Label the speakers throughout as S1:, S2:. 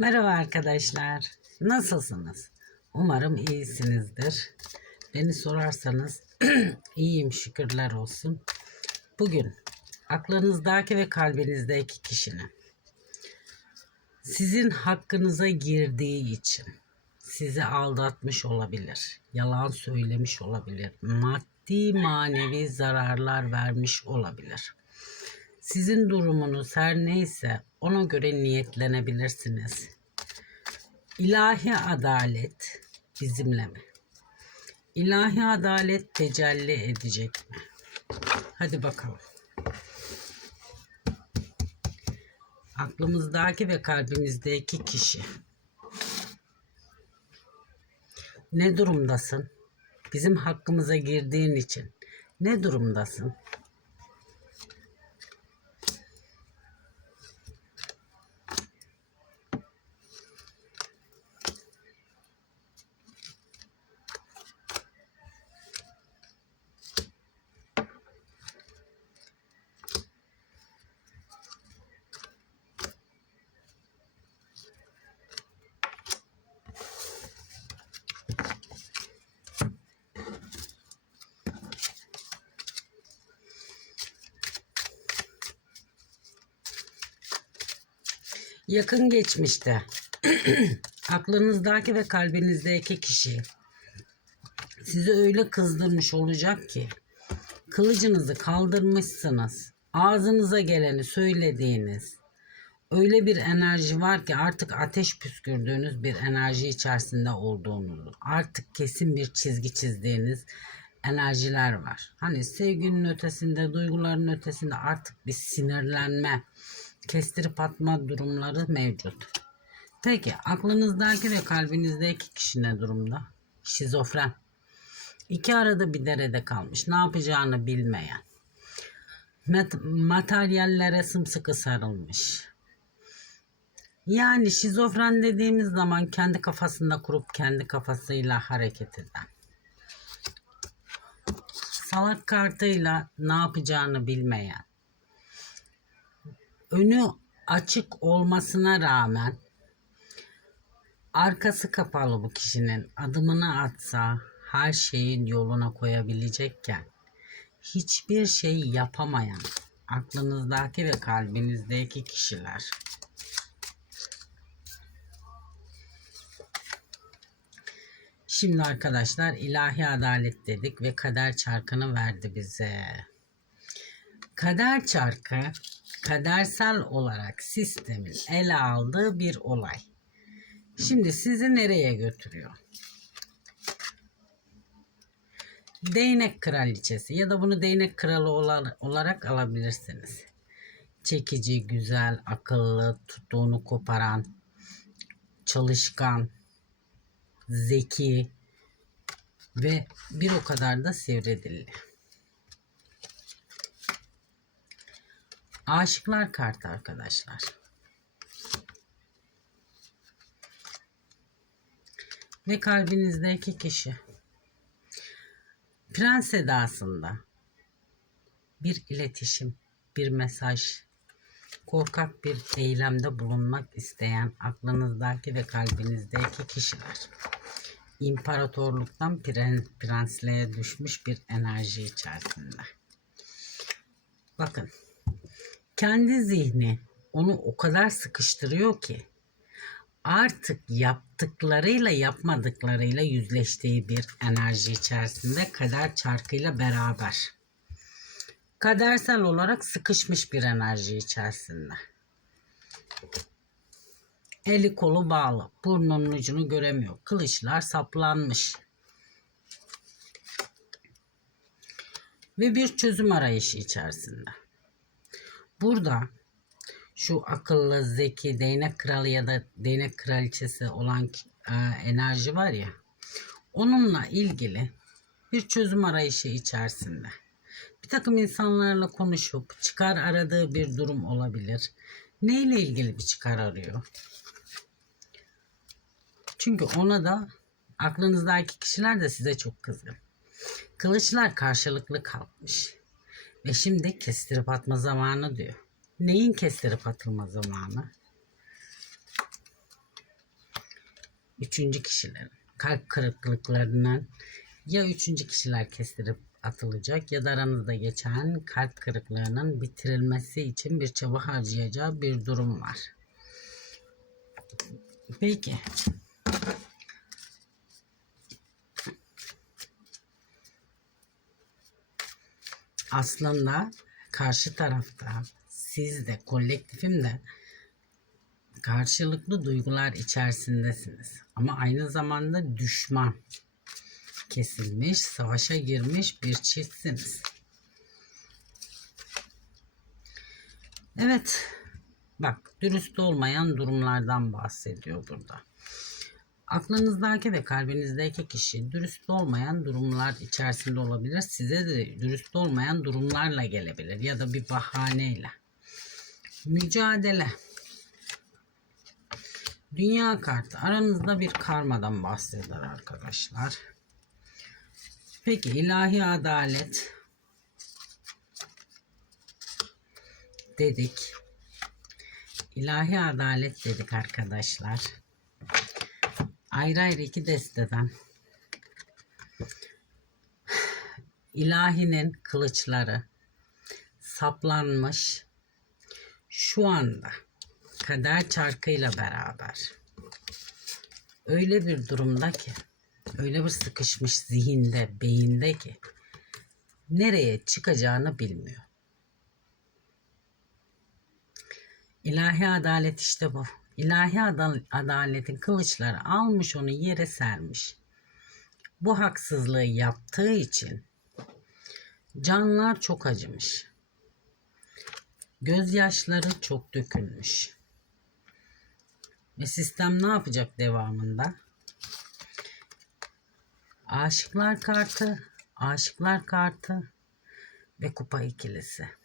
S1: Merhaba arkadaşlar. Nasılsınız? Umarım iyisinizdir. Beni sorarsanız iyiyim şükürler olsun. Bugün aklınızdaki ve kalbinizdeki kişinin sizin hakkınıza girdiği için sizi aldatmış olabilir, yalan söylemiş olabilir, maddi manevi zararlar vermiş olabilir. Sizin durumunuz her neyse ona göre niyetlenebilirsiniz. İlahi adalet bizimle mi? İlahi adalet tecelli edecek mi? Hadi bakalım. Aklımızdaki ve kalbimizdeki kişi. Ne durumdasın? Bizim hakkımıza girdiğin için ne durumdasın? Yakın geçmişte aklınızdaki ve kalbinizdeki kişi sizi öyle kızdırmış olacak ki kılıcınızı kaldırmışsınız. Ağzınıza geleni söylediğiniz öyle bir enerji var ki artık ateş püskürdüğünüz bir enerji içerisinde olduğunuzu, artık kesin bir çizgi çizdiğiniz enerjiler var. Hani sevginin ötesinde, duyguların ötesinde artık bir sinirlenme, kestirip atma durumları mevcut. Peki aklınızdaki ve kalbinizdeki kişi ne durumda? Şizofren. İki arada bir derede kalmış. Ne yapacağını bilmeyen. Mat- materyallere sımsıkı sarılmış. Yani şizofren dediğimiz zaman kendi kafasında kurup kendi kafasıyla hareket eden. Salak kartıyla ne yapacağını bilmeyen. Önü açık olmasına rağmen arkası kapalı bu kişinin adımını atsa her şeyin yoluna koyabilecekken hiçbir şey yapamayan aklınızdaki ve kalbinizdeki kişiler Şimdi arkadaşlar ilahi adalet dedik ve kader çarkını verdi bize. Kader çarkı kadersel olarak sistemin ele aldığı bir olay. Şimdi sizi nereye götürüyor? Değnek kraliçesi ya da bunu değnek kralı ola- olarak alabilirsiniz. Çekici, güzel, akıllı, tuttuğunu koparan, çalışkan, zeki ve bir o kadar da sivri. Aşıklar kartı arkadaşlar. Ve kalbinizdeki kişi. Prens edasında bir iletişim, bir mesaj, korkak bir eylemde bulunmak isteyen aklınızdaki ve kalbinizdeki kişiler. İmparatorluktan pren, prensliğe düşmüş bir enerji içerisinde. Bakın kendi zihni onu o kadar sıkıştırıyor ki artık yaptıklarıyla yapmadıklarıyla yüzleştiği bir enerji içerisinde kader çarkıyla beraber. Kadersel olarak sıkışmış bir enerji içerisinde. Eli kolu bağlı. Burnunun ucunu göremiyor. Kılıçlar saplanmış. Ve bir çözüm arayışı içerisinde. Burada şu akıllı, zeki, değnek kralı ya da değnek kraliçesi olan e, enerji var ya. Onunla ilgili bir çözüm arayışı içerisinde. Bir takım insanlarla konuşup çıkar aradığı bir durum olabilir. Neyle ilgili bir çıkar arıyor? Çünkü ona da aklınızdaki kişiler de size çok kızgın. Kılıçlar karşılıklı kalkmış. Ve şimdi kestirip atma zamanı diyor. Neyin kestirip atılma zamanı? üçüncü kişilerin kalp kırıklıklarından ya üçüncü kişiler kestirip atılacak ya da aranızda geçen kalp kırıklığının bitirilmesi için bir çaba harcayacağı bir durum var. Peki. Aslında karşı tarafta siz de kolektifim de karşılıklı duygular içerisindesiniz. Ama aynı zamanda düşman kesilmiş, savaşa girmiş bir çiftsiniz. Evet. Bak, dürüst olmayan durumlardan bahsediyor burada. Aklınızdaki ve kalbinizdeki kişi dürüst olmayan durumlar içerisinde olabilir. Size de dürüst olmayan durumlarla gelebilir ya da bir bahaneyle. Mücadele. Dünya kartı aranızda bir karmadan bahseder arkadaşlar. Peki ilahi adalet dedik. İlahi adalet dedik arkadaşlar. Ayrı ayrı iki desteden ilahinin kılıçları saplanmış şu anda kader çarkıyla beraber öyle bir durumda ki öyle bir sıkışmış zihinde beyinde ki nereye çıkacağını bilmiyor. İlahi adalet işte bu. İlahi adal- adaletin kılıçları almış onu yere sermiş. Bu haksızlığı yaptığı için canlar çok acımış. Gözyaşları çok dökülmüş. Ve sistem ne yapacak devamında? Aşıklar kartı, aşıklar kartı ve kupa ikilisi.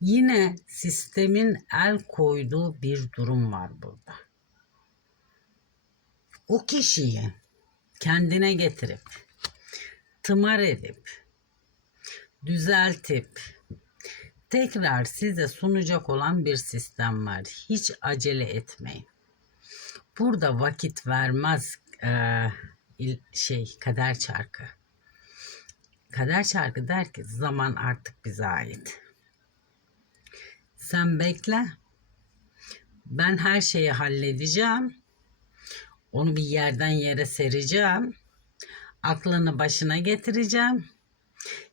S1: Yine sistemin el koyduğu bir durum var burada. O kişiyi kendine getirip, tımar edip, düzeltip, tekrar size sunacak olan bir sistem var. Hiç acele etmeyin. Burada vakit vermez il- şey kader çarkı. Kader çarkı der ki zaman artık bize ait. Sen bekle. Ben her şeyi halledeceğim. Onu bir yerden yere sereceğim. Aklını başına getireceğim.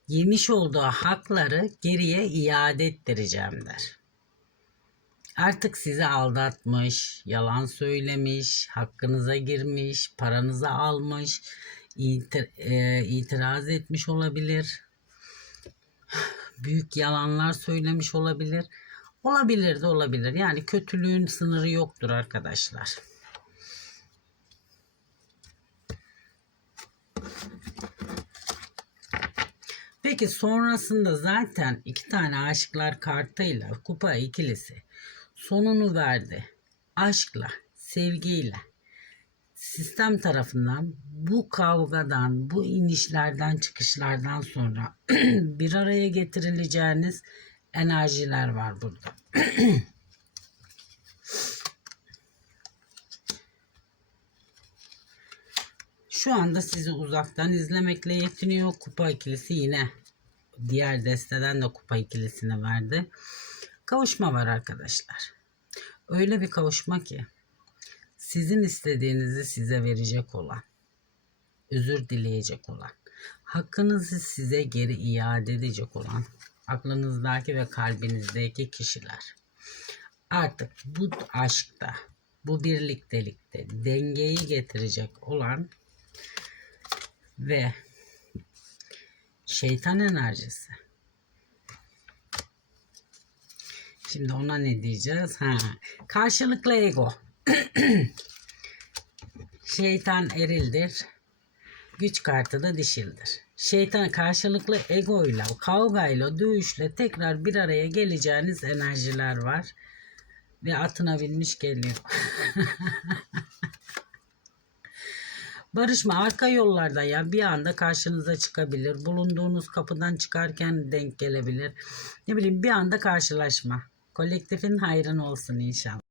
S1: Yemiş olduğu hakları geriye iade ettireceğim der. Artık sizi aldatmış, yalan söylemiş, hakkınıza girmiş, paranızı almış, iti- e, itiraz etmiş olabilir. Büyük yalanlar söylemiş olabilir. Olabilir de olabilir. Yani kötülüğün sınırı yoktur arkadaşlar. Peki sonrasında zaten iki tane aşıklar kartıyla kupa ikilisi sonunu verdi. Aşkla, sevgiyle. Sistem tarafından bu kavgadan, bu inişlerden, çıkışlardan sonra bir araya getirileceğiniz enerjiler var burada. Şu anda sizi uzaktan izlemekle yetiniyor. Kupa ikilisi yine diğer desteden de kupa ikilisini verdi. Kavuşma var arkadaşlar. Öyle bir kavuşma ki sizin istediğinizi size verecek olan, özür dileyecek olan, hakkınızı size geri iade edecek olan aklınızdaki ve kalbinizdeki kişiler. Artık bu aşkta, bu birliktelikte dengeyi getirecek olan ve şeytan enerjisi. Şimdi ona ne diyeceğiz? Ha, karşılıklı ego. Şeytan erildir. Güç kartı da dişildir. Şeytan karşılıklı egoyla, kavgayla, dövüşle tekrar bir araya geleceğiniz enerjiler var. Ve atına binmiş geliyor. Barışma arka yollarda ya bir anda karşınıza çıkabilir. Bulunduğunuz kapıdan çıkarken denk gelebilir. Ne bileyim bir anda karşılaşma. Kolektifin hayrın olsun inşallah.